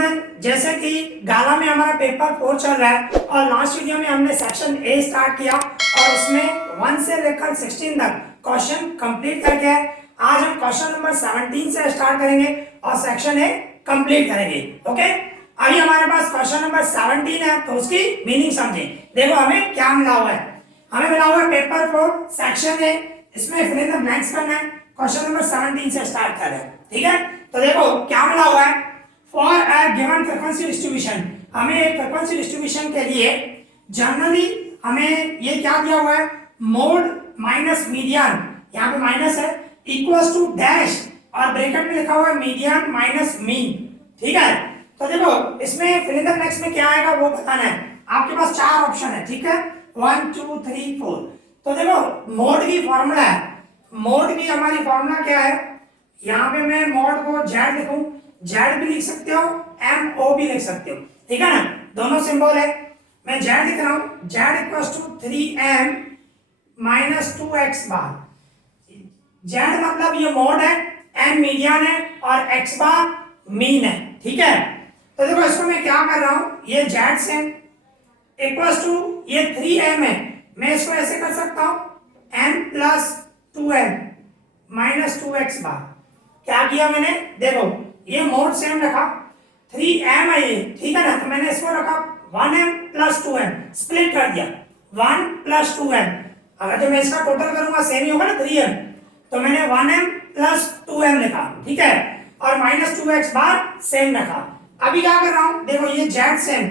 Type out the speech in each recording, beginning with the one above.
Student, जैसे कि गाला में हमारा पेपर 4 चल रहा है और लास्ट वीडियो में हमने सेक्शन ए स्टार्ट किया और उसमें 1 से लेकर 16 तक क्वेश्चन कंप्लीट करके है। आज हम क्वेश्चन नंबर 17 से स्टार्ट करेंगे और सेक्शन ए कंप्लीट करेंगे। ओके, अभी हमारे पास क्वेश्चन नंबर 17 है तो उसकी मीनिंग समझें। देखो हमें क्या मिला हुआ है, हमें मिला हुआ है पेपर 4 सेक्शन ए, इसमें फिल इन द ब्लैंक्स करना है। क्वेश्चन नंबर 17 से स्टार्ट कर रहे हैं, ठीक है। तो देखो क्या मिला हुआ है, for a given frequency distribution, हमें एक फ्रीक्वेंसी डिस्ट्रीब्यूशन के लिए जनरली हमें ये क्या दिया हुआ है, मोड माइनस मीडियन, यहाँ पे माइनस है, इक्वल्स टू डैश और ब्रैकेट में लिखा हुआ है मीडियन माइनस मीन, ठीक है। तो देखो इसमें फिल इन द ब्लैंक्स में क्या आएगा वो बताना है। आपके पास 4 ऑप्शन है, ठीक है, 1 2 3 4। तो देखो मोड की फॉर्मूला है, मोड की हमारी फॉर्मूला क्या है, यहाँ पे मैं मोड को जेड लिखूं, जेड भी लिख सकते हो, एम ओ भी लिख सकते हो, ठीक है ना, दोनों सिंबल है। मैं जेड लिख रहा हूं, z equals to 3m minus 2x bar. Z मतलब ये मोड है, एम मीडियन है और x बार मीन है, ठीक है। तो देखो इसको मैं क्या कर रहा हूं, ये जेड से इक्वल्स टू ये 3m है, मैं इसको ऐसे कर सकता हूं m plus 2m minus 2x बार। क्या किया मैंने, देखो ये मोड सेम रखा, 3m है ये, ठीक है ना, तो मैंने इसको रखा 1m प्लस 2m, स्प्लिट कर दिया 1 प्लस 2m। अगर जो मैं इसका टोटल करूंगा सेम ही होगा ना 3m, तो मैंने 1m प्लस 2m लिखा, ठीक है, और माइनस 2x बार सेम रखा। अभी क्या कर रहा हूं, देखो ये z सेम,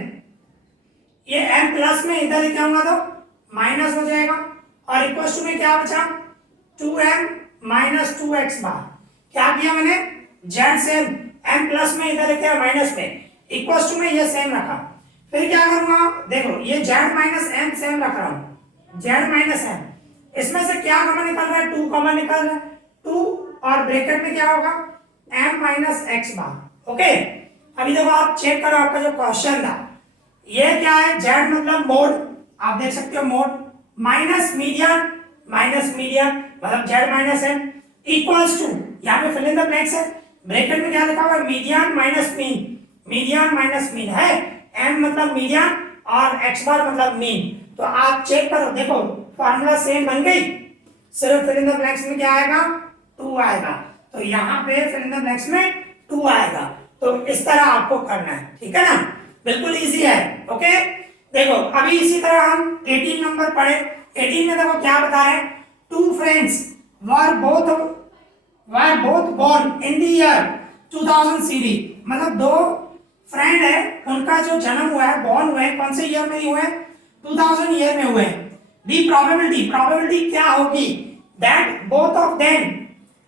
ये m प्लस में इधर लेके आऊंगा तो माइनस हो जाएगा और इक्वल टू में क्या बचा 2m माइनस 2x बार। क्या किया मैंने, z सेम, m प्लस में इधर लेके आया माइनस में, इक्वल टू में ये सेम रखा। फिर क्या करूंगा, देखो ये z माइनस m सेम रख रहा हूं, z माइनस m, इसमें से क्या कॉमन निकल रहा है, 2 कॉमन निकल रहा है, 2 और ब्रैकेट में क्या होगा m माइनस x बार। ओके, अभी देखो आप चेक करो आपका जो क्वेश्चन था, ये क्या है, z मतलब मोड, आप देख सकते हो मोड, माइनस मीडियन मतलब z minus m equals to, यहाँ पे फिल इन द ब्लैंक्स है, ब्रैकेट में क्या लिखा हुआ है मीडियन माइनस मीन है, m मतलब मीडियन और x बार मतलब मीन। तो आप चेक करो, देखो फार्मूला सेम बन गई, सिर्फ फिल इन द ब्लैंक्स में क्या आएगा 2 आएगा, तो यहाँ पे फिल इन द ब्लैंक्स में 2 आएगा। तो इस तरह आपको करना है, ठीक है ना, बिल्कुल इजी है। ओके, देखो अभी इसी तरह हम 18 नंबर पढ़े। 18 में देखो क्या बता रहे हैं, 2 friends were both born in the year 2000 CD, मतलब 2 फ्रेंड है, उनका जो जन्म हुआ है, बॉर्न हुए हैं, कौन से ईयर में हुए हैं, 2000 ईयर में हुए हैं। दी प्रोबेबिलिटी क्या होगी, that both of them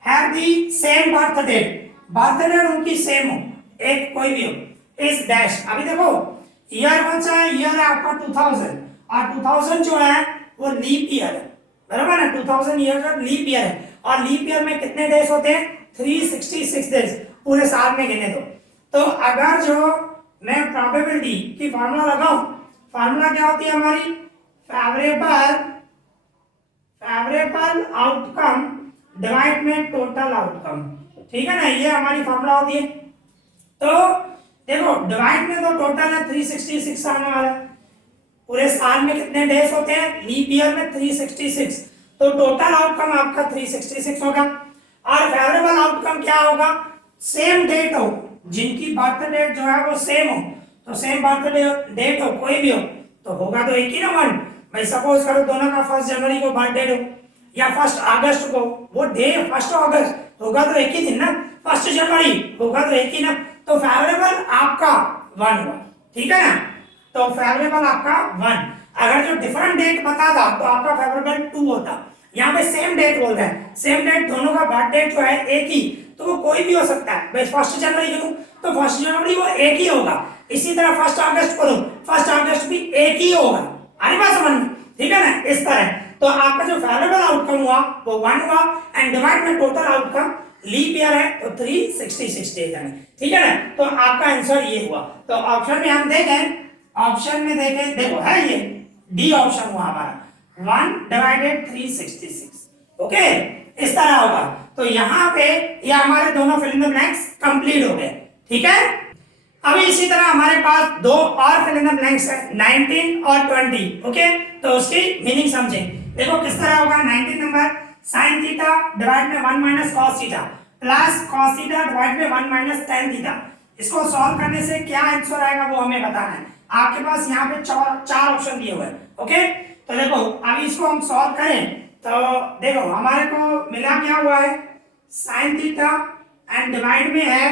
have the same birth date उनकी सेम हो, एक कोई भी हो, इस डैश। अभी देखो ईयर कौन सा है, ईयर है आपका 2000 और 2000 जो है वो लीप ईयर है, बराबर है, 2000 ईयर का लीप ईयर है और लीप ईयर में कितने डेज होते हैं, 366 डेज पूरे साल में गिने तो अगर जो मैं प्रोबेबिलिटी की फार्मूला लगाऊं, फार्मूला क्या होती है हमारी, फेवरेबल आउटकम डिवाइड में टोटल आउटकम, ठीक है ना, ये हमारी फार्मूला होती है। तो देखो डिवाइड में तो टोटल है 366 आने वाला है, पूरे साल में कितने डेज होते हैं, लीप ईयर में 366, तो टोटल आउटकम आपका 366 होगा। और फेवरेबल आउटकम क्या होगा, सेम डेट हो, जिनकी बर्थ डेट जो है वो सेम हो, तो सेम बर्थ डेट हो कोई भी हो तो होगा तो एक ही ना वन। भाई सपोज करो दोनों का 1 जनवरी को बर्थडे हो या 1 अगस्त को, वो डे 1 अगस्त होगा तो एक ही दिन ना, 1 जनवरी होगा तो एक ही ना, तो फेवरेबल आपका 1 हुआ, ठीक है ना, तो फेवरेबल आपका 1। अगर जो डिफरेंट डेट बताता तो आपका फेवरेबल 2 होता। यहाँ पे सेम डेट बोल रहा है, सेम डेट, दोनों का बर्थ डेट जो है एक ही, तो वो कोई भी हो सकता है। भाई 1 जनवरी को तो 1 जनवरी वो एक ही होगा, इसी तरह 1 अगस्त को 1 अगस्त भी एक ही होगा, अरे बात समझ में, ठीक है ना, इस तरह। तो आपका जो फेवरेबल आउटकम हुआ वो 1 हुआ एंड डिवाइड में टोटल आउटकम, लीप ईयर है तो 366 डेज है, ठीक है ना, तो आपका आंसर ये हुआ। तो ऑप्शन में हम देखें, ऑप्शन में देखें, देखो है ये डी ऑप्शन हुआ हमारा, 1 डिवाइडेड 366, ओके, इस तरह होगा। तो यहाँ पे ये हमारे दोनों fill in the blanks complete हो गए, ठीक है। अभी इसी तरह हमारे पास दो और फिल इन द ब्लैंक्स है 19 और 20। ओके, तो उसकी मीनिंग समझें। देखो किस तरह होगा। 19 नंबर sin थीटा डिवाइड में 1 minus cos theta plus cos theta divide में 1 माइनस tan थीटा। इसको सॉल्व करने से क्या आंसर आएगा वो हमें बताना है। आपके पास यहाँ पे चार ऑप्शन दिए हुए हैं। ओके, तो देखो अभी इसको हम सॉल्व करें तो देखो हमारे को मिला क्या हुआ है sin थीटा एंड डिवाइड में है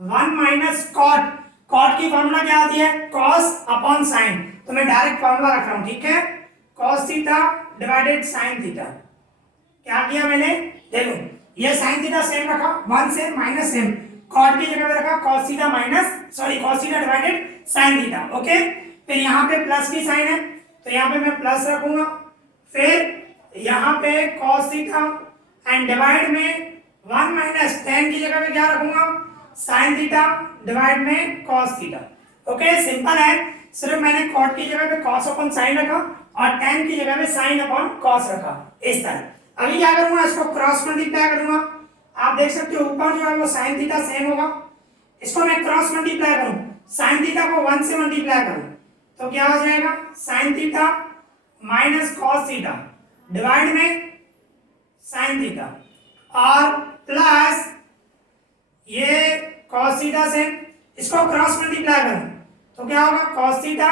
1 माइनस कॉट। कॉट की फॉर्मूला क्या होती है cos अपॉन sin, तो मैं डायरेक्ट फॉर्मूला रख रहा हूं। ठीक है, cos theta divided sin theta. क्या किया मैंने, देखो ये sin थीटा सेम रखा 1 से माइनस सेम, कॉट की जगह पे रखा cos theta cos theta divided sin theta. Okay, फिर यहाँ पे प्लस की साइन है तो यहाँ पे मैं प्लस रखूंगा, फिर यहाँ पे cos थीटा एंड डिवाइड में 1 माइनस tan की जगह पे क्या रखूंगा sin थीटा डिवाइड में cos थीटा। ओके, सिंपल है, सिर्फ मैंने cot की जगह पे cos अपॉन sin रखा और tan की जगह पे sin अपॉन cos रखा इस तरह। अभी क्या करूंगा, इसको क्रॉस मल्टीप्लाई करूंगा। आप देख सकते हो ऊपर जो है वो sin थीटा सेम होगा, इसको मैं क्रॉस मल्टीप्लाई करूं, sin थीटा को 1 से मल्टीप्लाई करूं तो क्या हो जाएगा sin theta minus cos theta divide में sin थीटा और प्लस ये cos थीटा से इसको क्रॉस मल्टीप्लाई करूं तो क्या होगा cos theta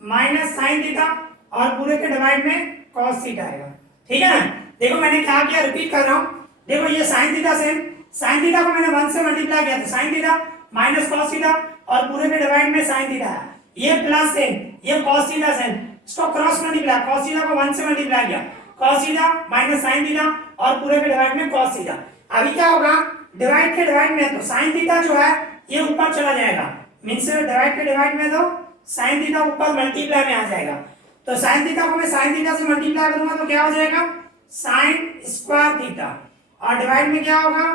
minus sin theta और पूरे के डिवाइड में cos थीटा आएगा। ठीक है ना, देखो मैंने क्या किया, रिपीट कर रहा हूं। देखो ये sin theta same, sin theta को मैंने 1 से मल्टीप्लाई किया तो sin theta minus cos theta और पूरे के डिवाइड में sin थीटा है। ये प्लस सेम, ये cos थीटा सेम, इसको क्रॉस मल्टीप्लाई, cos थीटा को 1 से मल्टीप्लाई किया cos theta minus sin theta और पूरे के डिवाइड में cos थीटा। अभी क्या होगा, डिवाइड के डिवाइड में तो sin थीटा जो है ये ऊपर चला जाएगा, मींस डिवाइड के डिवाइड में तो sin थीटा ऊपर मल्टीप्लाई में आ जाएगा। तो sin थीटा को मैं sin थीटा से मल्टीप्लाई करूंगा तो क्या हो जाएगा sin स्क्वायर थीटा और डिवाइड में क्या होगा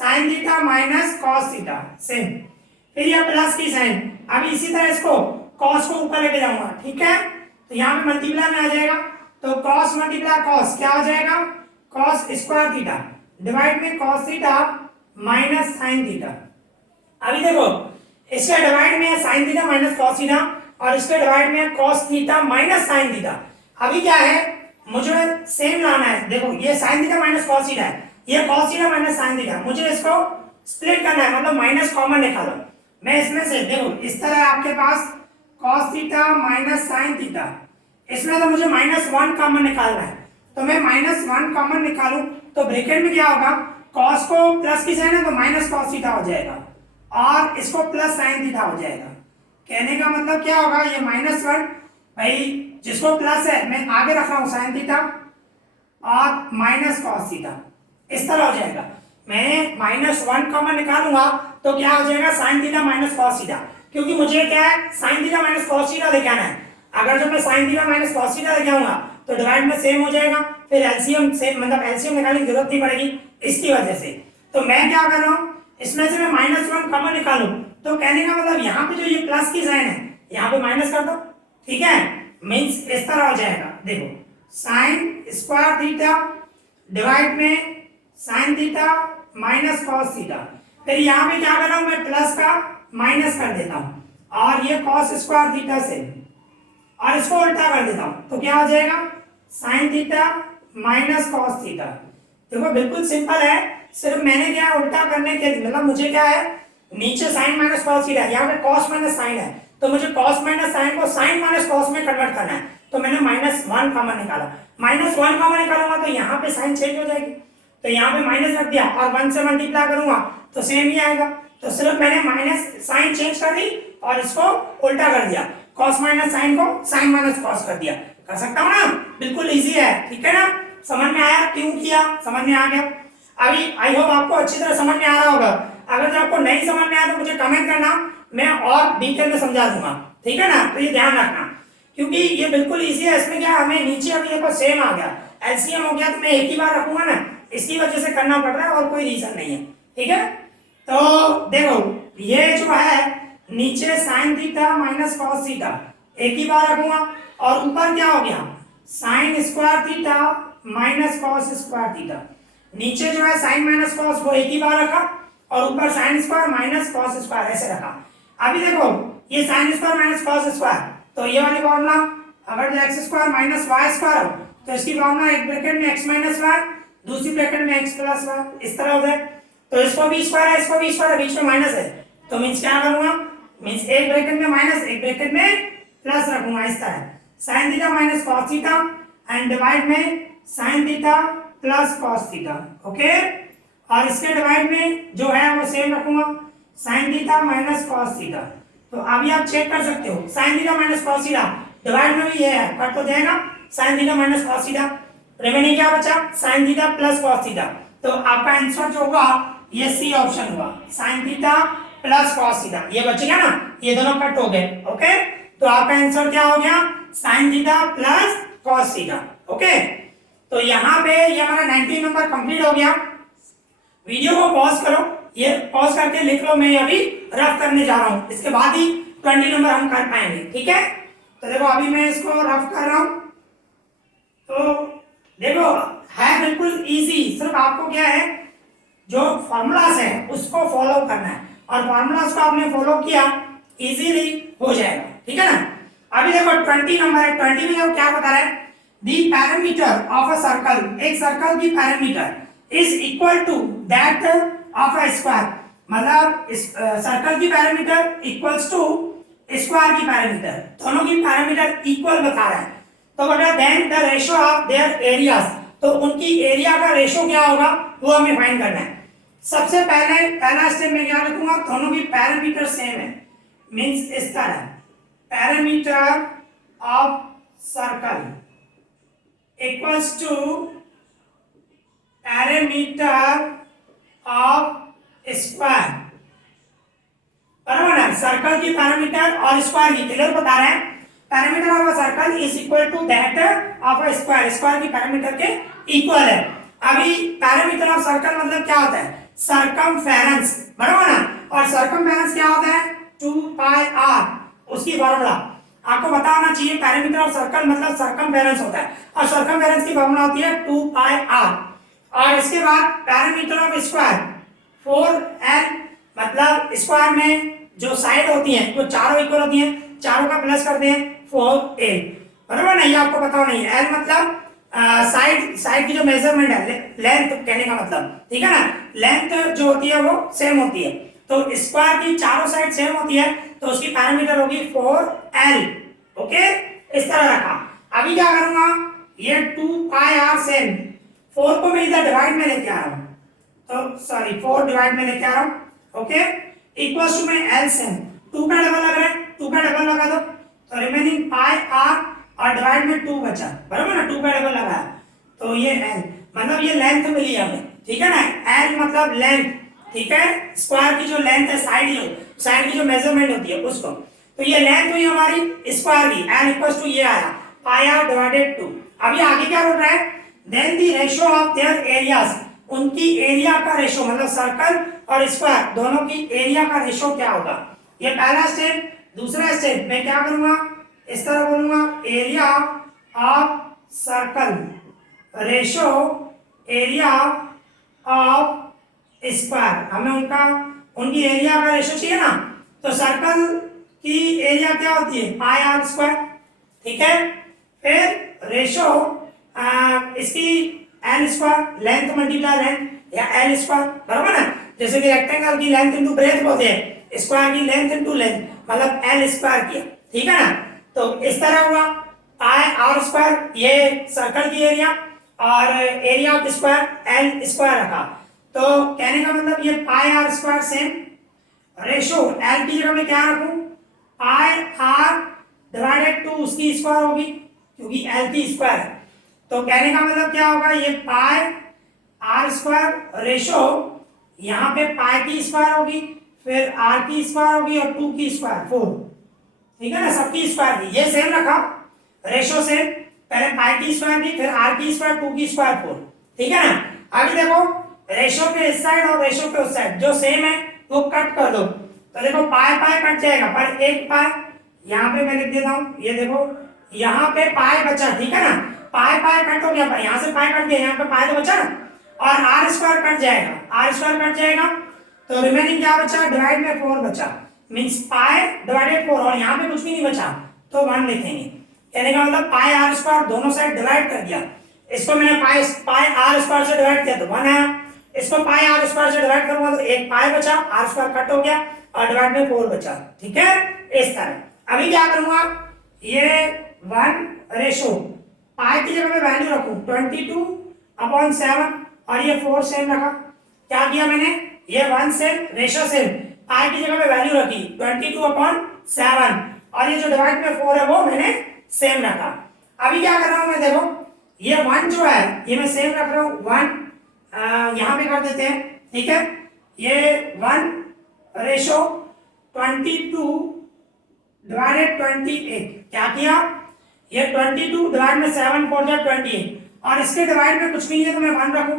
sin theta minus cos theta same, फिर ये प्लस की साइन। अभी इसी तरह इसको cos को ऊपर लेके जाऊंगा। ठीक है, तो यहाँ पे मल्टीप्लाई में आ जाएगा तो cos मल्टीप्लाई cos क्या हो जाएगा cos स्क्वायर थीटा डिवाइड में cos theta minus sin theta. अभी देखो इसके डिवाइड में है sin theta minus cos theta और इसके डिवाइड में है cos theta minus sin theta. अभी क्या है, मुझे सेम लाना है। देखो ये sin theta minus cos theta है, ये cos theta minus sin theta, मुझे इसको स्प्लिट करना है, मतलब माइनस कॉमन निकालो। मैं इसमें से देखो इस तरह आपके पास cos theta minus sin theta, इसमें तो मुझे -1 कॉमन निकालना है, तो मैं -1 कॉमन निकालूं तो ब्रैकेट में क्या होगा, cos को प्लस की साइन है तो माइनस cos थीटा हो जाएगा और इसको प्लस sin थीटा हो जाएगा। कहने का मतलब क्या होगा, ये -1 भाई जिसको प्लस है मैं आगे रख रहा हूं sin थीटा और माइनस cos थीटा इस तरह हो जाएगा। मैं -1 कॉमन निकालूंगा तो क्या हो जाएगा sin theta minus cos theta, क्योंकि मुझे क्या है sin theta minus cos theta लेके आना है। अगर जब मैं sin theta minus cos theta लेके आऊंगा तो डिवाइड में सेम हो जाएगा, फिर एलसीएम सेम, मतलब एलसीएम निकालने की जरूरत नहीं पड़ेगी इसकी वजह से। तो मैं क्या कर रहा हूं, इसमें से मैं -1 कॉमन निकालूं तो कहने का मतलब यहाँ पे जो ये प्लस की साइन है यहाँ पे माइनस कर दो। ठीक है, मींस इस तरह हो जाएगा, देखो sin स्क्वायर थीटा डिवाइड में sin theta minus cos theta, फिर यहाँ पे क्या कर रहा हूँ मैं प्लस का माइनस कर देता हूँ और ये cos स्क्वायर थीटा से और इसको उल्टा कर देता हूँ तो क्या हो जाएगा sin theta minus cos theta. देखो बिल्कुल सिंपल है, सिर्फ मैंने क्या उल्टा करने के लिए, मतलब मुझे क्या है नीचे sin माइनस cos थीटा, यहाँ पे cos माइनस sin है तो मुझे cos माइनस sin को sin माइनस cos में कन्वर्ट करना है, तो मैंने -1 कॉमन निकाला। -1 कॉमन निकालूंगा तो यहाँ पे साइन चेंज हो जाएगी, तो यहाँ पे माइनस रख दिया और 1 से मल्टीप्लाई करूंगा तो सेम ही आएगा। तो सिर्फ मैंने माइनस साइन चेंज कर दी और इसको उल्टा कर दिया, cos माइनस साइन को sin माइनस cos कर दिया। कर सकता हूँ ना, बिल्कुल इजी है। ठीक है ना, समझ में आया क्यों किया, समझ में आ गया। अभी आई होप आपको अच्छी तरह समझ में आ रहा होगा। अगर आपको नहीं समझ में आया तो मुझे कमेंट करना, मैं और डिटेल में समझा दूंगा। ठीक है ना, तो ये ध्यान रखना क्योंकि ये बिल्कुल इजी है। इसमें क्या हमें नीचे अभी देखो सेम आ गया, एलसीएम हो गया तो मैं एक ही बार रखूंगा ना, इसकी वजह से करना पड़ रहा है और कोई रीजन नहीं है। ठीक है, तो देखो ये जो है नीचे sin theta minus cos theta एक ही बार रखूंगा और ऊपर क्या हो गया sin square theta minus cos square theta. नीचे जो है sin माइनस cos वो एक ही बार रखा और ऊपर sin square minus cos square ऐसे रखा। अभी देखो ये sine square minus cos square, तो ये वाली फॉर्मूला अगर जो x square minus y square हो तो इसकी फॉर्मूला एक ब्रैकेट में एक्स माइनस वाई, दूसरी ब्रैकेट में एक्स प्लस वाई, इस तरह हो जाए। तो इसको भी स्क्वायर है, इसको भी स्क्वायर है, बीच में माइनस है, तो मीन्स क्या करूंगा, मीन्स एक ब्रैकेट में माइनस एक ब्रैकेट में प्लस रखूंगा इस तरह, sine theta minus cos theta and divide में sine theta plus cos theta. Okay, और इसके डिवाइड में जो है वो सेम रखूंगा, sine theta minus cos theta. तो अभी आप चेक कर सकते हो, sine theta minus cos theta divide में भी ये है, कट हो जाएगा, sine theta minus cos theta, remaining क्या बचा, sine theta plus cos theta. तो आपका आंसर जो होगा ये सी ऑप्शन होगा, sign theta plus cos theta, ये बच गया ना, ये दोनों कट हो गए। ओके, तो आपका आंसर क्या हो गया, sign theta plus cos theta. Okay, तो यहाँ पे ये हमारा 19 नंबर कंप्लीट हो गया। वीडियो को पॉज करो, ये पॉज करके लिख लो, मैं अभी रफ करने जा रहा हूँ, इसके बाद ही 20 नंबर हम कर पाएंगे। ठीक है, तो देखो अभी मैं इसको रफ कर रहा हूँ। तो देखो है बिल्कुल इजी, सिर्फ आपको क्या है, जो फॉर्मूलास है उसको फॉलो करना है, और फॉर्मूलास को आपने फॉलो किया इजीली हो जाएगा। ठीक है ना, अभी देखो 20 नंबर है, 20 में देखो क्या बता रहा है, the parameter of a circle, एक सर्कल की parameter is equal to that of a square, मतलब इस सर्कल की पैरामीटर इक्वल्स टू स्क्वायर की पैरामीटर, दोनों की पैरामीटर इक्वल बता रहा है। तो बेटा then the ratio of their areas, तो उनकी एरिया का रेशियो क्या होगा वो हमें फाइंड करना है। सबसे पहले पहला स्टेप में क्या लिखूंगा, दोनों की पैरामीटर सेम है, मींस इस तरह, parameter of circle equals to parameter of square, बराबर है, सर्कल की पैरामीटर और स्क्वायर की क्लियर बता रहे हैं, parameter of a circle is equal to that of a square, square की पैरामीटर के इक्वल है। अभी पैरामीटर ऑफ सर्कल मतलब क्या होता है, सरकमफेरेंस, बराबर ना, और सरकमफेरेंस क्या होता है, 2 पाई r, उसकी फॉर्मूला आपको पता होना चाहिए, पैरामीटर ऑफ सर्कल मतलब सरकमफेरेंस होता है, और सरकमफेरेंस की फॉर्मूला होती है 2 पाई r। और इसके बाद पैरामीटर ऑफ स्क्वायर 4l, मतलब स्क्वायर में जो साइड होती हैं वो चारों इक्वल होती हैं, चारों का प्लस करते हैं 4a, बराबर ना, ये आपको पता होना है। l मतलब साइड की जो मेजरमेंट है, लेंथ कहने का मतलब, ठीक है ना, लेंथ जो होती है वो सेम होती है, तो स्क्वायर की चारों साइड सेम होती है, तो उसकी पैरामीटर होगी 4l। ओके, इस तरह रखा। अभी क्या करूंगा, ये 2 पाई r सेम, 4 को मैं इधर डिवाइड में लेके आ रहा हूं, तो सॉरी 4 डिवाइड में लेके आ रहा हूं। ओके, इक्वल्स टू में l सेम, 2 का डबल लग रहा है, 2 का डबल लगा दो, तो रिमेनिंग पाई r और डिवाइड में 2 बचा, बराबर ना, 2 का डबल लगा, तो ये l मतलब ये लेंथ मिली हमें। ठीक है ना, l मतलब लेंथ, ठीक है, स्क्वायर की जो लेंथ है, साइड की जो मेजरमेंट होती है उसको, तो ये लेंथ हुई हमारी स्क्वायर की, l इक्वल्स टू ये आया पाई r डिवाइडेड 2। अभी आगे क्या बोल रहा है, then the ratio of their areas, उनकी एरिया का रेशियो, मतलब सर्कल और स्क्वायर दोनों की एरिया का रेशियो क्या होगा, ये पहला स्टेप। दूसरा स्टेप मैं क्या करूंगा, इस तरह बोलूंगा, area of circle ratio area of square, हमें उनकी एरिया का रेशियो चाहिए ना, तो सर्कल की एरिया क्या होती है, पाई r स्क्वायर, ठीक है, फिर रेशियो इसकी l square, length multiply length, या l स्क्वायर, बराबर ना, जैसे कि रेक्टेंगल की लेंथ इनटू ब्रेथ बोलते हैं, स्क्वायर की लेंथ इनटू लेंथ, मतलब l स्क्वायर किया। ठीक है ना, तो इस तरह हुआ, पाई r स्क्वायर ये सर्कल की एरिया, और area of square l square रखा, तो कहने का मतलब ये पाई r square same, ratio l की जगह में क्या रखूं, पाई r डिवाइडेड 2 उसकी स्क्वायर होगी, क्योंकि l की स्क्वायर है, तो कहने का मतलब क्या होगा, ये पाई r स्क्वायर रेशियो, यहाँ पे पाई की स्क्वायर होगी, फिर r की स्क्वायर होगी, और 2 की स्क्वायर 4, ठीक है ना, सबकी स्क्वायर की, ये सेम रखा, रेशियो सेम, पहले पाई की स्क्वायर की, फिर r की स्क्वायर, 2 की स्क्वायर 4, ठीक है ना। अभी देखो रेशियो पे इस साइड और रेशियो पे उस साइड जो सेम है वो कट कर दो, तो देखो पाई पाई कट जाएगा, पर एक पाई यहाँ पे मैं लिख देता हूँ, ये देखो यहाँ पे पाई बचा, ठीक है ना, पाई पाई कट हो गया, यहाँ से पाई कट गया, यहाँ पे पाई तो बचा ना, और r स्क्वायर कट जाएगा, r स्क्वायर कट जाएगा, तो रिमेनिंग क्या बचा, डिवाइड में 4 बचा, मीन्स पाई डिवाइडेड 4 और यहाँ पे कुछ भी नहीं बचा तो 1 लिखेंगे। कहने का मतलब पाई आर स्क्वायर दोनों साइड डिवाइड कर दिया। इसको मैंने पाई आर स्क्वायर से डिवाइड किया तो 1 आया। इसको पाई आर स्क्वायर से डिवाइड करूंगा तो एक पाई बचा, आर स्क्वायर कट हो गया और डिवाइड में 4 बचा। ठीक है, इस तरह। अभी क्या करूंगा, ये 1 रेशो पाई की जगह पे वैल्यू रखूं 22/7 और ये 4 सेम रखा। क्या किया मैंने, ये 1 सेम रेशो सेम पाई की जगह पे वैल्यू रखी 22/7 और ये जो डिवाइड में 4 है वो मैंने सेम रखा। अभी क्या कर रहा हूं मैं, देखो ये 1 जो है ये मैं सेम रख रहा हूं 1 यहां पे कर देते हैं। ठीक है, ये 1 रेशो 22 डिवाइडेड 28। क्या किया, ये 22 डिवाइड में 7 4 जा 28 और इसके डिवाइड में कुछ भी नहीं है तो मैं 1 रखूं।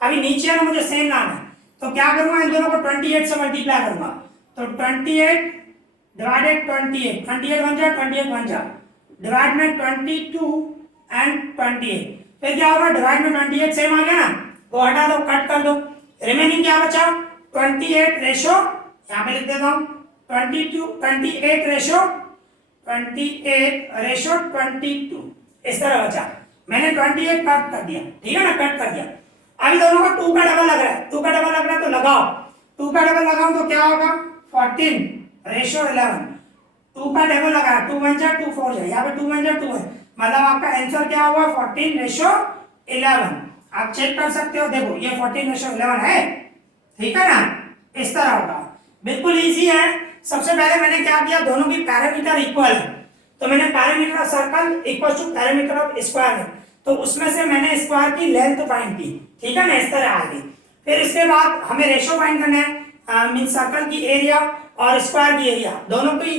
अभी नीचे है ना मुझे सेम लाना है तो क्या करूंगा, इन दोनों को 28 से मल्टीप्लाई करूंगा तो 28 डिवाइडेड 28 28 बन जा 28 बन जा डिवाइड में 22 एंड 28। फिर क्या होगा, डिवाइड में 28 सेम आ गया ना, वो हटा दो, कट कर दो। रिमेनिंग क्या बचा 28 रेशो, यहाँ पे लिख देता हूँ 28 रेशो 22 इस तरह बचा। मैंने 28 कट कर दिया, ठीक है ना, कट कर दिया। अभी दोनों का 2 का डबल लग रहा है, 2 का डबल लग रहा है तो लगाओ। 2 का डबल लगाऊं तो क्या होगा 14 रेशो 11। 2 का डबल लगा 2 1 जा 2 4 जा, यहाँ पे 2 1 जा 2 है, मतलब आपका आंसर क्या हुआ 14 रेशो 11। आप चेक कर सकते हो, देखो ये 14 रेशो 11 है। ठीक है ना, इस तरह होगा, बिल्कुल इजी है। सबसे पहले मैंने क्या किया, दोनों की पैरामीटर इक्वल है तो मैंने parameter of circle equal to parameter of square है तो उसमें से मैंने स्क्वायर की लेंथ फाइंड की। ठीक है ना, इस तरह आ गई। फिर इसके बाद हमें रेशो फाइंड करना है, मीन सर्कल की एरिया और स्क्वायर की एरिया दोनों की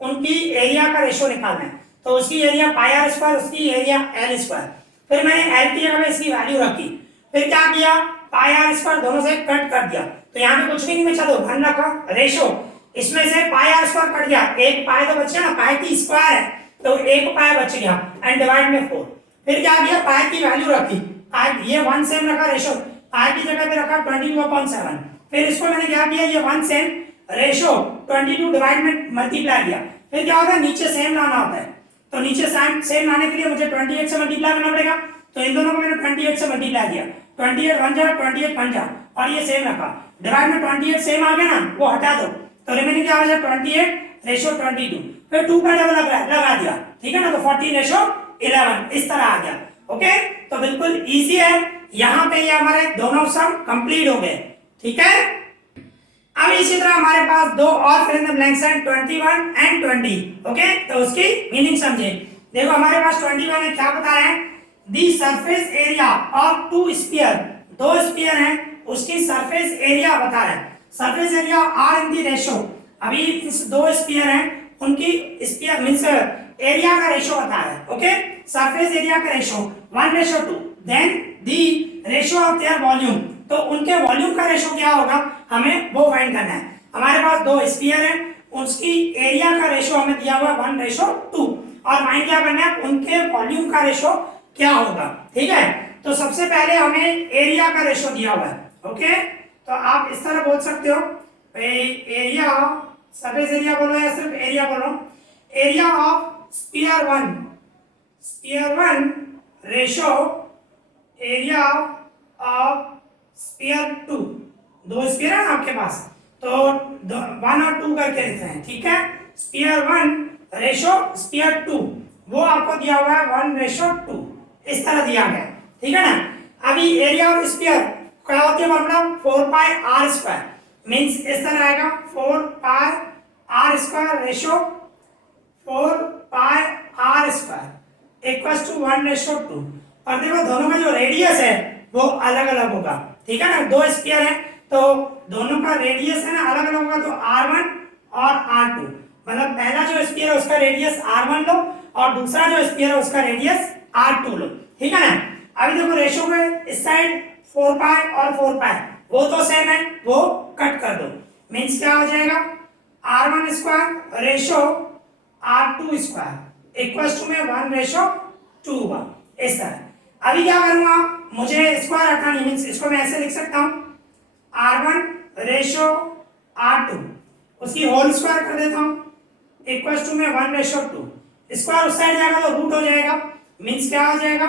उनकी एरिया का रेशो निकालना है तो उसकी एरिया पाई आर स्क्वायर, उसकी एरिया एल स्क्वायर। फिर मैंने एल की जगह पे इसकी वैल्यू रखी। फिर क्या किया, पाई आर स्क्वायर दोनों से कट कर दिया तो यहाँ पे कुछ भी नहीं बचा तो 1 रखा। रेशो इसमें से पाई आर स्क्वायर कट गया, एक पाई तो बच गया ना, पाई की स्क्वायर है तो एक पाई बच गया एंड डिवाइड में 4। फिर क्या किया, पाई की वैल्यू रखी, पाई ये 1 सेम रखा, रेशो पाई की जगह पे रखा 22/7। फिर इसको मैंने क्या किया, ये 1 सेम रेशो 22 डिवाइड में मल्टीप्लाई किया। फिर क्या होता है, नीचे सेम लाना होता है तो नीचे सेम लाने के लिए मुझे 28 से मल्टीप्लाई करना पड़ेगा तो इन दोनों को मैंने 28 से मल्टीप्लाई किया। 28 1 जा 28 1 जा और ये सेम रखा। डिवाइड में 28 सेम आ गया ना, वो हटा दो तो रिमेनिंग क्या बचा 28 रेशो 22। फिर 2 का डबल लगा दिया, ठीक है ना, तो 40 रेशो 11 इस तरह आ गया। ओके, तो बिल्कुल इजी है। यहाँ पे ये हमारे दोनों सम कंप्लीट हो गए। ठीक है, अब इसी तरह हमारे पास दो और फिल इन द ब्लैंक्स हैं 21 एंड 20। ओके, तो उसकी मीनिंग समझे। देखो हमारे पास 21 में क्या बता रहे हैं, the surface area of 2 sphere, 2 sphere हैं उसकी सरफेस एरिया बता रहे हैं। Surface area are in the ratio, अभी इस 2 स्फीयर हैं उनकी स्फीयर मींस एरिया का रेशो बता रहा है। ओके, सरफेस एरिया का ratio 1:2, then the ratio of their volume, तो उनके वॉल्यूम का रेशो क्या होगा हमें वो फाइंड करना है। हमारे पास 2 स्फीयर हैं उसकी एरिया का रेशो हमें दिया हुआ है 1:2 और फाइंड क्या करना है उनके वॉल्यूम का रेशो क्या होगा। ठीक है, तो सबसे पहले हमें एरिया का रेशो दिया हुआ है। ओके, तो आप इस तरह बोल सकते हो एरिया, सरफेस एरिया बोलो या सिर्फ एरिया बोलो, area of sphere 1 ratio area of sphere 2। 2 sphere है ना आपके पास तो 1 और 2 करके लिखते हैं। ठीक है, स्फीयर 1 रेशो स्फीयर 2 वो आपको दिया हुआ है 1:2 इस तरह दिया गया। ठीक है ना, अभी एरिया ऑफ स्फीयर क्या होती है मतलब 4 पाई आर स्क्वायर, मींस इस तरह आएगा 4 pi r square ratio 4 pi r square equals to 1:2। और देखो दोनों का जो रेडियस है वो अलग अलग होगा। ठीक है ना, 2 स्फीयर है तो दोनों का रेडियस है ना अलग अलग होगा, तो R1 और R2, मतलब पहला जो स्फीयर है उसका रेडियस R1 लो और दूसरा जो स्फीयर है उसका रेडियस R2 लो। ठीक है ना, अभी देखो रेशो में इस साइड 4 पाई और 4 पाई वो तो सेम है, वो कट कर दो, मींस क्या हो जाएगा R1 square ratio R2 square equals to में 1:2 होगा इस तरह। अभी क्या करूंगा, मुझे स्क्वायर हटानी है, मींस इसको मैं ऐसे लिख सकता हूं R1 रेशो R2, उसकी होल स्क्वायर कर देता हूँ, इक्वल टू में 1:2, स्क्वायर उस साइड जाएगा तो रूट हो जाएगा, मीन्स क्या हो जाएगा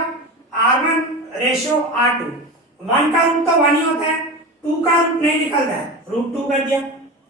R1:R2। 1 का रूट तो 1 ही होता है, 2 का रूट नहीं निकलता है, √2 कर दिया।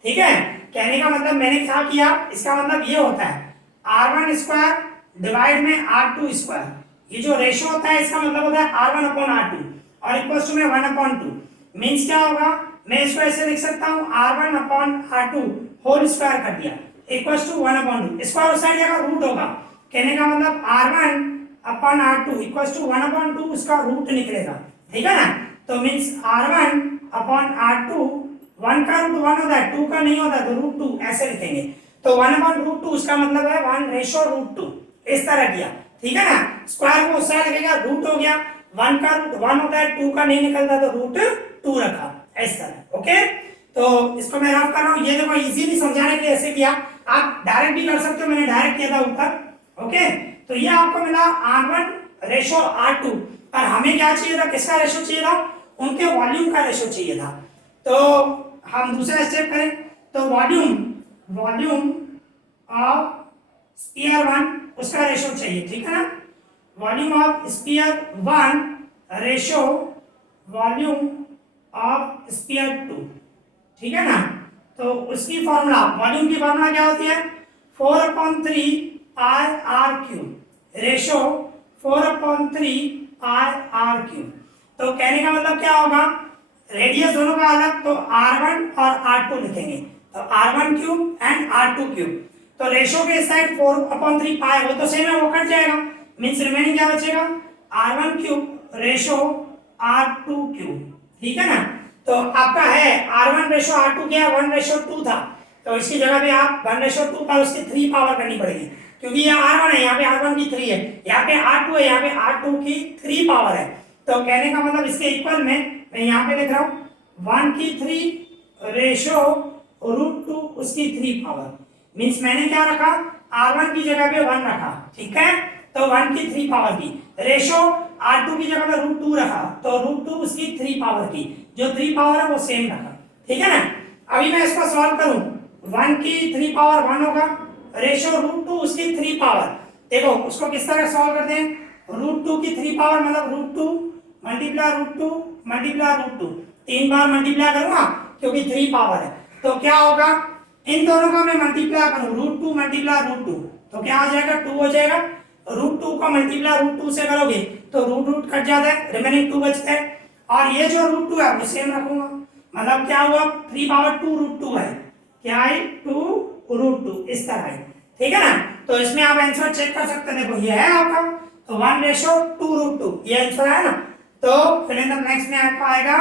ठीक है, कहने का मतलब मैंने क्या किया, इसका मतलब ये होता है R1² डिवाइड में R2²। ये जो रेशो होता है इसका मतलब होता है R1/R2 और इक्वल टू में 1/2। मीन्स क्या होगा, मैं इसको ऐसे लिख सकता हूँ R1/R2 होल स्क्वायर कर दिया इक्वल टू 1/2, स्क्वायर उस साइड जाएगा रूट होगा, कहने का मतलब R1/R2 इक्वल टू 1/2 उसका रूट निकलेगा। ठीक है ना, तो मीन्स R1/R2, 1 का रूट 1 होता है, 2 का नहीं होता, तो √2 ऐसे लिखेंगे। तो 1/√2 उसका मतलब है 1:√2, इस तरह किया। ठीक है ना, स्क्वायर को उस साइड लगेगा, रूट हो गया, 1 का रूट 1 होता है, 2 का नहीं निकलता, तो √2 रखा, इस तरह। ओके, तो इसको मैं रफ कर रहा हूँ, ये देखो इजीली समझाने के लिए ऐसे किया, आप डायरेक्ट भी कर सकते हो, मैंने डायरेक्ट किया था ऊपर। ओके, तो ये आपको मिला R1:R2, और हमें क्या चाहिए था, किसका रेशो चाहिए था, उनके वॉल्यूम का रेशो चाहिए था। तो हम दूसरा स्टेप करें, तो वॉल्यूम ऑफ स्फीयर 1 उसका रेशो चाहिए। ठीक है ना, volume of sphere 1 ratio volume of sphere 2। ठीक है ना, तो उसकी फॉर्मूला, वॉल्यूम की फॉर्मूला क्या होती है, 4/3 रेशो 4/3 तो कहने का मतलब क्या होगा, रेडियस दोनों का अलग, तो R1 और R2 लिखेंगे, तो R1³ एंड R2³। तो रेशो के साइड 4/3 पाई, वो तो सेम है, वो कट जाएगा, मीन्स रिमेनिंग क्या बचेगा, R1³ रेशो R2³। ठीक है ना, तो आपका है R1:R2 क्या, 1:2 था, तो इसकी जगह पे आप 1:2 पर उसकी 3 पावर करनी पड़ेगी, क्योंकि ये R1 है, यहाँ पे R1 की 3 है, यहाँ पे R2 है, यहाँ पे R2 की 3 पावर है। तो कहने का मतलब इसके इक्वल में मैं यहाँ पे लिख रहा हूँ 1 की 3 रेशो √2 उसकी 3 पावर, मीन्स मैंने क्या रखा, R1 की जगह पे 1 रखा। ठीक है, तो 1 की 3 पावर की रेशो R2 की जगह पे √2 रखा, तो √2 उसकी 3 पावर की, जो 3 पावर है वो सेम रखा। ठीक है ना, अभी मैं इसको सॉल्व करूं, 1 की 3 पावर 1 होगा, रेशो √2 उसकी 3 पावर। देखो उसको किस तरह सॉल्व करते हैं, √2 की 3 पावर मतलब √2 मल्टीप्लाई √2 मल्टीप्लाई √2, 3 बार मल्टीप्लाई करूंगा क्योंकि 3 पावर है, तो क्या होगा, इन दोनों का मैं मल्टीप्लाई करूं, √2 मल्टीप्लाई √2, तो क्या आ जाएगा, 2 हो जाएगा, √2 का मल्टीप्लाई √2 से करोगे तो रूट कट जाता है, रिमेनिंग 2 बचता है, और ये जो √2 है वो सेम रखूंगा, मतलब क्या हुआ, 3 पावर 2 √2 है, क्या है 2 √2, इस तरह है। ठीक है ना, तो इसमें आप आंसर चेक कर सकते हैं, देखो ये है आपका, तो 1:2 √2 ये आंसर है ना, तो फिर इन द नेक्स्ट में आपका आएगा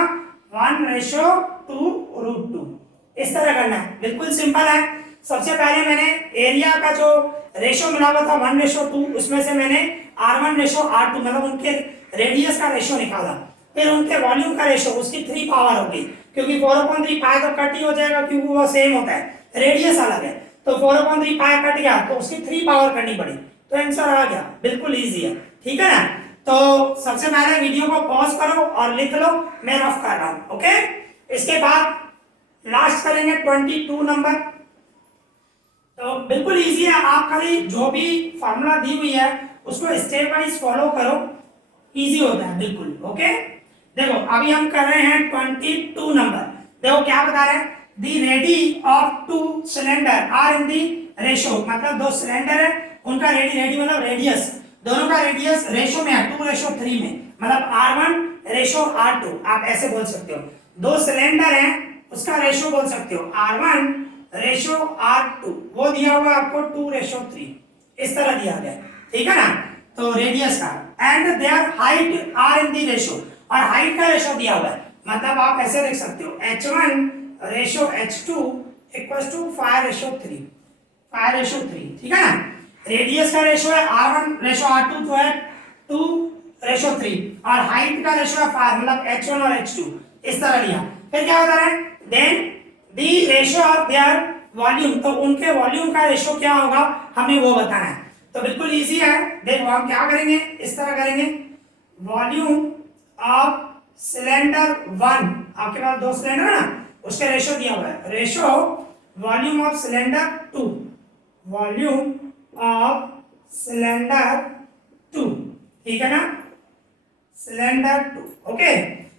1:2 √2, इस तरह करना है, बिल्कुल सिंपल है। सबसे पहले मैंने एरिया का जो रेशो मिला हुआ था 1:2, उसमें से मैंने R1:R2 मतलब उनके रेडियस का रेशो निकाला, फिर उनके वॉल्यूम का रेशो उसकी 3 पावर होगी, क्योंकि 4/3 पाई तो कट ही हो जाएगा क्योंकि वो सेम होता है, रेडियस अलग है, तो 4/3 पाई कट गया तो उसकी 3 पावर करनी पड़ी, तो आंसर आ गया, बिल्कुल इजी है। ठीक है ना, तो सबसे पहले वीडियो को पॉज करो और लिख लो, मैं रफ कर रहा हूं। ओके, इसके बाद लास्ट करेंगे 22 नंबर, तो बिल्कुल इजी है, आप खाली जो भी फॉर्मूला दी हुई है उसको स्टेप वाइज फॉलो करो, इजी होता है बिल्कुल। ओके, देखो अभी हम कर रहे हैं 22 नंबर, देखो क्या बता रहे हैं, the radii of 2 cylinder are in the ratio, मतलब 2 सिलेंडर है, उनका रेडी मतलब रेडियस, दोनों का रेडियस रेशो में है 2:3 में, मतलब R1:R2 आप ऐसे बोल सकते हो, 2 सिलेंडर हैं उसका रेशो बोल सकते हो R1:R2, वो दिया हुआ आपको 2:3, इस तरह दिया गया, ठीक है ना, तो रेडियस का, and their height are in the ratio, और हाइट का रेशो दिया हुआ है, मतलब आप ऐसे देख सकते हो H1:H2 इक्वल्स टू 5:3, 5:3, ठीक है ना, रेडियस का रेशो है R1:R2 जो है 2:3, और हाइट का रेशो है 5, मतलब H1 और H2, इस तरह लिया। फिर क्या होता है, then the ratio of their volume, तो उनके वॉल्यूम का रेशो क्या होगा हमें वो बताना है, तो बिल्कुल इजी है, देखो हम क्या करेंगे, इस तरह करेंगे, वॉल्यूम ऑफ सिलेंडर 1, आपके पास 2 सिलेंडर है ना, उसके रेशो दिया हुआ है, ratio volume of cylinder 2, volume of cylinder 2, ठीक है ना, सिलेंडर 2। ओके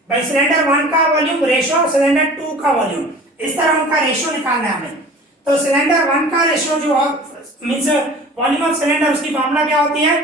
भाई, सिलेंडर 1 का वॉल्यूम रेशियो सिलेंडर 2 का वॉल्यूम, इस तरह उनका रेशियो निकालना है हमें। तो सिलेंडर 1 का रेशियो जो मींस वॉल्यूम ऑफ सिलेंडर, उसकी फॉर्मूला क्या होती है,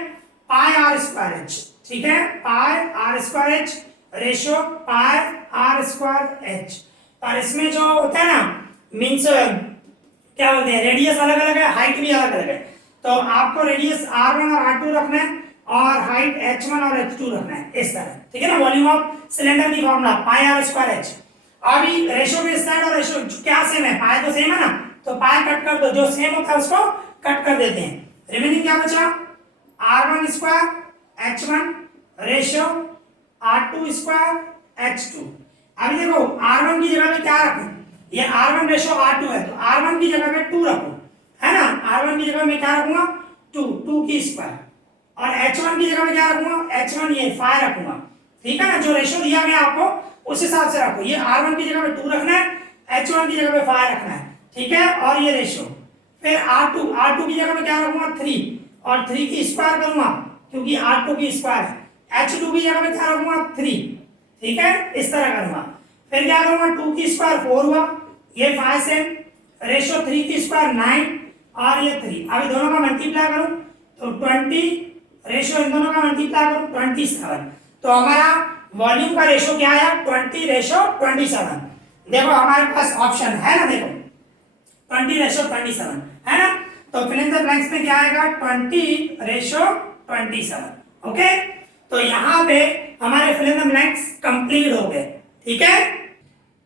पाई आर स्क्वायर एच, ठीक है, pi r square h ratio pi r square h. और इसमें जो होता है ना मींस क्या बोलते हैं, रेडियस अलग अलग है, हाइट भी अलग अलग है, तो आपको रेडियस r1 और r2 रखना है और हाइट h1 और h2 रखना है, इस तरह, ठीक है ना। वॉल्यूम ऑफ सिलेंडर की formula pi r square h. अभी रेशियो के साइड और रेशियो क्या सेम है, पाई तो सेम है ना, तो पाई कट कर दो, जो सेम होता है उसको कट कर देते हैं। रिमेनिंग क्या बचा, r1 square h1 ratio r2 square h2। अभी देखो r1 की जगह पे क्या रखूं, ये r1 रेशियो r2 है, तो r1 की जगह पे 2 रखो, है ना, r1 की जगह में क्या रखूंगा 2 की स्क्वायर, और h1 की जगह में क्या रखूंगा h1 ये 5 रखूंगा, ठीक है ना। जो रेशियो दिया गया आपको उस हिसाब से रखो, ये r1 की जगह पे 2 रखना है, h1 की जगह पे 5 रखना है, ठीक है। और ये रेशियो फिर r2 की जगह में क्या रखूंगा 3, और 3 की स्क्वायर करूंगा क्योंकि r2 की स्क्वायर है, h2 की जगह में क्या रखूंगा 3, ठीक है, इस तरह करूंगा। फिर क्या करूंगा 2 की स्क्वायर 4 हुआ, ये 5 से रेशियो 3 की स्क्वायर 9 और ये 3, अभी दोनों का मल्टीप्लाई करूं तो 20 रेशियो इन दोनों का मल्टीप्लाई करूं 27, तो हमारा वॉल्यूम का रेशियो क्या आया 20 रेशियो 27। देखो हमारे पास ऑप्शन है ना, देखो 20 रेशियो 27 है ना, तो फिल इन द ब्लैंक्स में क्या आएगा 20 रेशियो 27। ओके, तो यहाँ पे हमारे fill in the blanks complete हो गए, ठीक है।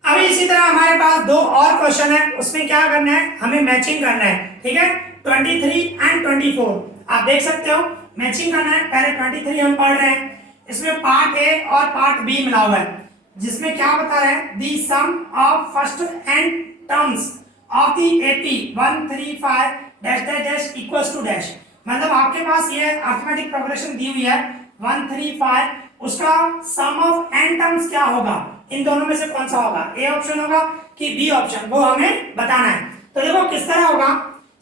अभी इसी तरह हमारे पास दो और क्वेश्चन है, उसमें क्या करना है, हमें मैचिंग करना है, ठीक है। 23 एंड 24 आप देख सकते हो, मैचिंग करना है। पहले 23 हम पढ़ रहे हैं, इसमें पार्ट ए और पार्ट बी मिला हुआ है, जिसमें क्या बता रहे हैं, the sum of first n terms of the AP 135 dash dash dash equals to dash, मतलब आपके पास ये अरिथमेटिक प्रोग्रेशन दी हुई है 135, उसका सम ऑफ एन टर्म्स क्या होगा, इन दोनों में से कौन सा होगा, ए ऑप्शन होगा कि बी ऑप्शन, वो हमें बताना है। तो देखो किस तरह होगा,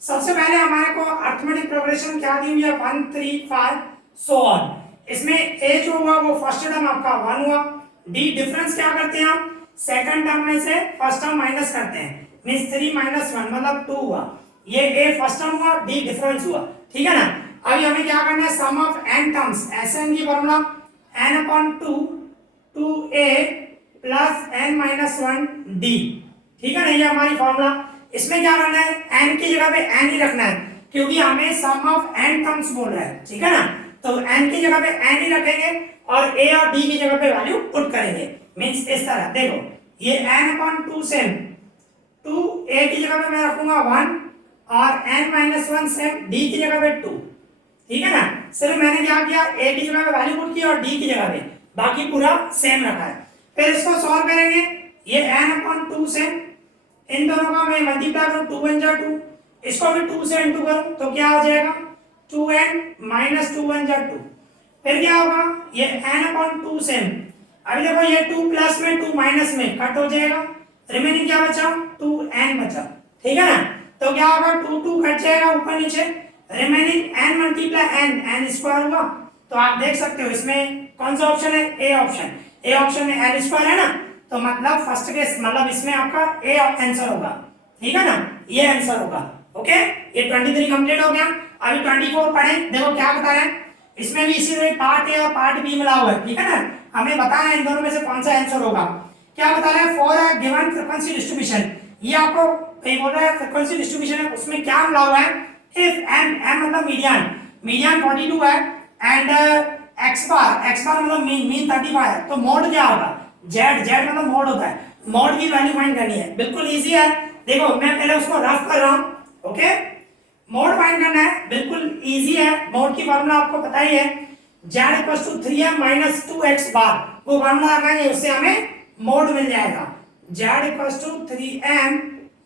सबसे पहले हमारे को अरिथमेटिक प्रोग्रेशन क्या दी हुई है 135 सो ऑन, इसमें ए जो हुआ वो फर्स्ट टर्म आपका 1 हुआ, डी डिफरेंस क्या करते हैं हम, सेकंड टर्म में से फर्स्ट टर्म माइनस करते हैं, मींस 3 - 1 मतलब 2 हुआ, ये ए फर्स्ट टर्म हुआ, डी डिफरेंस हुआ, ठीक है ना। अभी हमें क्या करना है, सम ऑफ n टर्म्स, एसएन की formula n/2 2a plus n - 1 d, ठीक है ना, ये हमारी फॉर्मूला। इसमें क्या करना है, n की जगह पे n ही रखना है क्योंकि हमें सम ऑफ n टर्म्स बोल रहा है, ठीक है ना, तो n की जगह पे n ही रखेंगे और a और d की जगह पे वैल्यू पुट करेंगे, मींस इस तरह। देखो ये n/2 सेम 2a की जगह पे मैं रखूंगा 1 और n - 1 सेम d की जगह पे 2, ठीक है ना। सिर्फ मैंने क्या किया, a की जगह पे वैल्यू पुट किया और d की जगह पे, बाकी पूरा सेम रखा है। फिर इसको सॉल्व करेंगे, ये n/2 से इन दोनों का मैं मल्टीप्लाई करूं 2 1 जा 2, इसको भी 2 से इनटू करूं तो क्या हो जाएगा 2n - 2 1 जा 2, फिर क्या होगा ये n/2 सेम, अभी देखो ये 2 प्लस में 2 माइनस में कट हो जाएगा, रिमेनिंग क्या बचा 2n बचा, ठीक है ना। तो क्या होगा 2 2 कट जाएगा ऊपर नीचे, remaining n multiply n square हुआ। तो आप देख सकते हो इसमें कौन सा ऑप्शन है, ए ऑप्शन, ए ऑप्शन में n स्क्वायर है ना, तो मतलब फर्स्ट केस मतलब इसमें आपका ए आंसर होगा, ठीक है ना, ये आंसर होगा। ओके, ये 23 कंप्लीट हो गया। अभी 24 पढ़ें, देखो क्या बता रहे हैं, इसमें भी इसी तरह पार्ट ए और पार्ट बी मिला हुआ है, ठीक है ना, हमें बताना है इन दोनों में से कौन सा आंसर होगा। क्या बता रहे हैं, for a given frequency distribution, ये आपको कहीं बोल रहा है फ्रीक्वेंसी डिस्ट्रीब्यूशन है, उसमें क्या मिला हुआ है, इफ m मतलब मीडियन 42 है एंड x बार मतलब मीन 35 है, तो मोड क्या होगा, z मतलब मोड होता है, मोड की वैल्यू फाइंड करनी है, बिल्कुल इजी है। देखो मैं पहले उसको रफ कर रहा हूं, ओके, मोड फाइंड करना है, बिल्कुल इजी है। मोड की फार्मूला आपको पता ही है, z 3m - 2x बार, वो फार्मूला लगाएंगे उससे हमें मोड मिल जाएगा, z 3m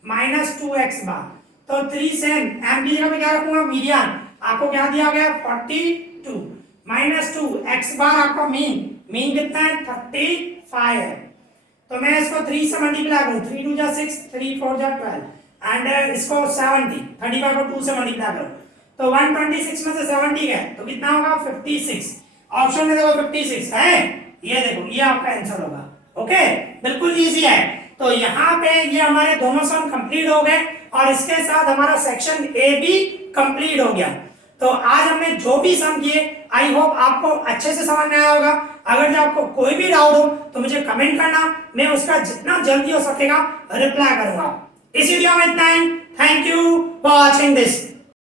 - 2x बार, तो 3 सेम m की जगह पे क्या रखूंगा मीडियन, आपको क्या दिया गया 42 - 2 x बार आपका मीन कितना है 35 है, तो मैं इसको 3 से मल्टीप्लाई करूं, 3 2 जा 6 3 4 जा 12, एंड इसको 70, 35 को 2 से मल्टीप्लाई करो तो 126 में से 70 गए तो कितना होगा 56। ऑप्शन में देखो 56 है, ये देखो ये आपका आंसर होगा। ओके, बिल्कुल इजी है। तो यहाँ पे ये हमारे दोनों सम कंप्लीट हो गए और इसके साथ हमारा सेक्शन ए भी कंप्लीट हो गया। तो आज हमने जो भी सम किए आई होप आपको अच्छे से समझ में आया होगा। अगर जो आपको कोई भी डाउट हो तो मुझे कमेंट करना, मैं उसका जितना जल्दी हो सकेगा रिप्लाई करूंगा। इस वीडियो में इतना ही। Thank you for watching this.